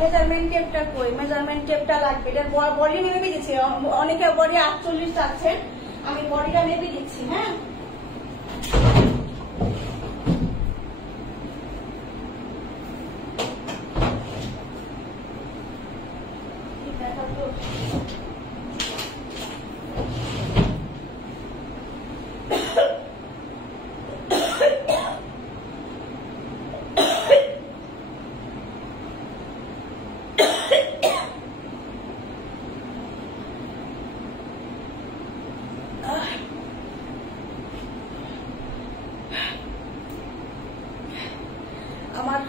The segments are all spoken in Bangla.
মেজারমেন্ট টেপটা কই? মেজারমেন্ট টেপটা লাগবে। এটা বডি নেবে দিচ্ছি, অনেকে বডি 48 আছে, আমি বডিটা নেবে দিচ্ছি। হ্যাঁ, আমার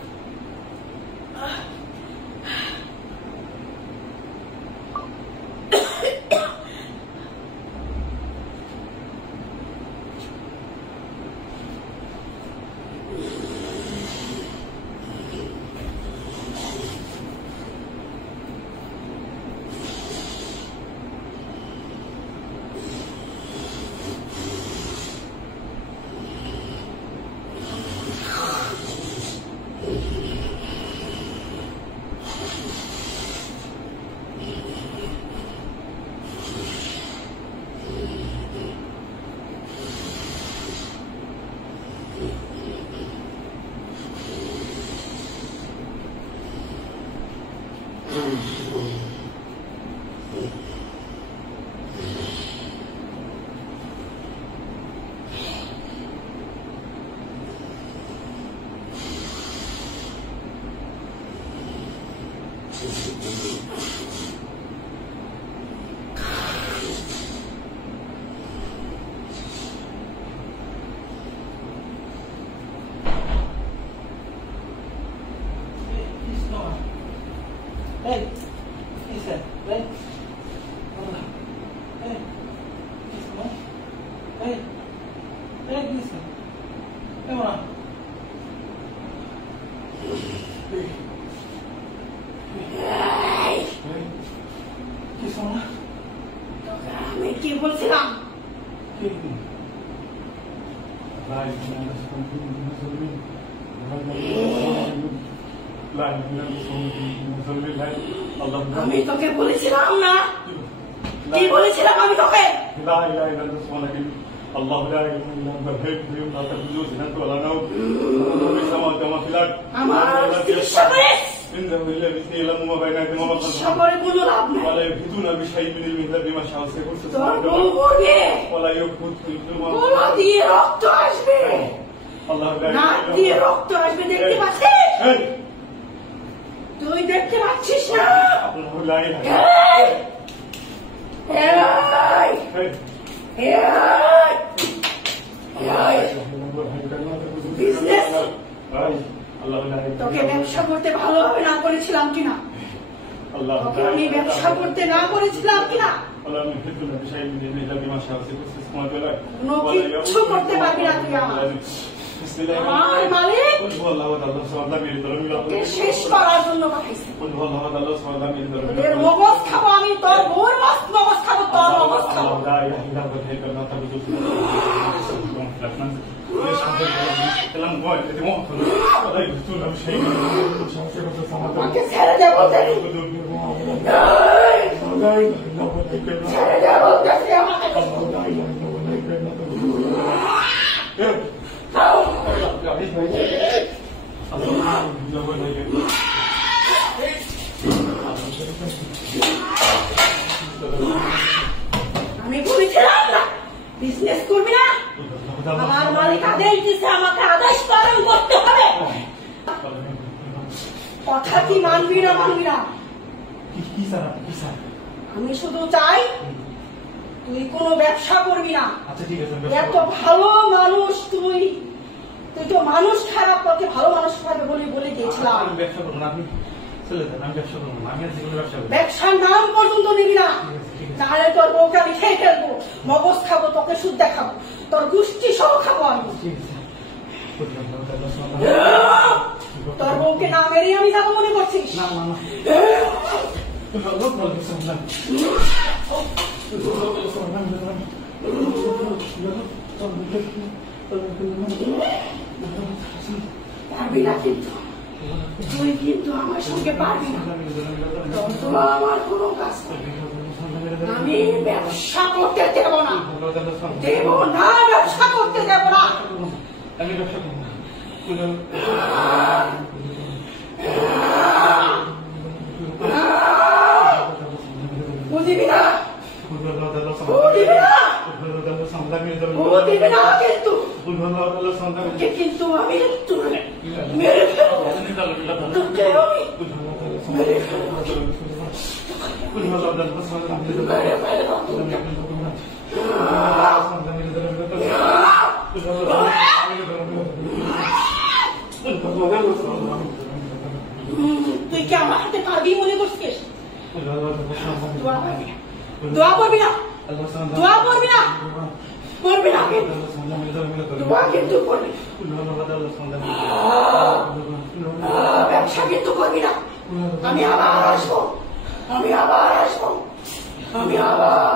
Hey, listen, hey, hey, listen, hey, hey, listen, hey, Mona, hey, hey, kiss Mona. আমি কি বলছিলাম? আমি তোকে বলেছিলাম না? কি বলেছিলাম আমি তোকে? রক্ত আসবে, নাক দিয়ে রক্ত আসবে, দেখতে পাচ্ছিস? তুই দেখতে পাচ্ছিস না? তোকে ব্যবসা করতে ভালোভাবে না করেছিলাম কিনা? তোকে আমি ব্যবসা করতে না করেছিলাম কিনা? কোনো কিচ্ছু করতে পারবি না তুই আমার মালিক। তোকে শেষ করার জন্য পাঠাইছি। তোদের মগজ খাবো আমি, তোর বউর মগজ খাবো, তোর মগজ খাবো। আমাকে ছেড়ে দে বলতে, ছেড়ে দে বলতেছি আমাকে। আমি বলেছিলাম না বিজনেস করবি না? আমার মালিক আদেশ দিচ্ছে, আমাকে আদেশ পালন করতে হবে। কথা কি মানবি না মানবি না? আমি শুধু চাই তুই কোনো ব্যবসা করবি না। এত ভালো মানুষ তুই, তুই তো মানুষ খারাপ, তোকে ভালো মানুষ খারাপ বলে দিয়েছিলাম। ব্যবসার নাম পর্যন্ত নিবি না, নাহলে তোর বউকে আমি খেয়ে ফেলবো, মগজ খাবো, তোকে সুদ দেখাবো, তোর গোষ্ঠী সহ খাবো আমি। তোর বউকে না মেরে আমি যাবো মনে করছিস? পারবি না কিন্তু তুই কিন্তু আমার সঙ্গে পারবি না তোমার আমার কোনো কাজ নেই। আমি ব্যবসা করতে দেব না ব্যবসা করতে দেব না। আমি ব্যবসা করবো না। ও দিবি না কিন্তু আমি একটু মেরে ফেলবো তোকে আমি মেরে ফেলবো তুই কি আমার হাতে পারবি মনে করছিস? দোয়া করবি না দোয়া করবি না করবি না দোয়া কিন্তু করবি ব্যবসা কিন্তু করবি না। আমি আবার আসবো আমি আবার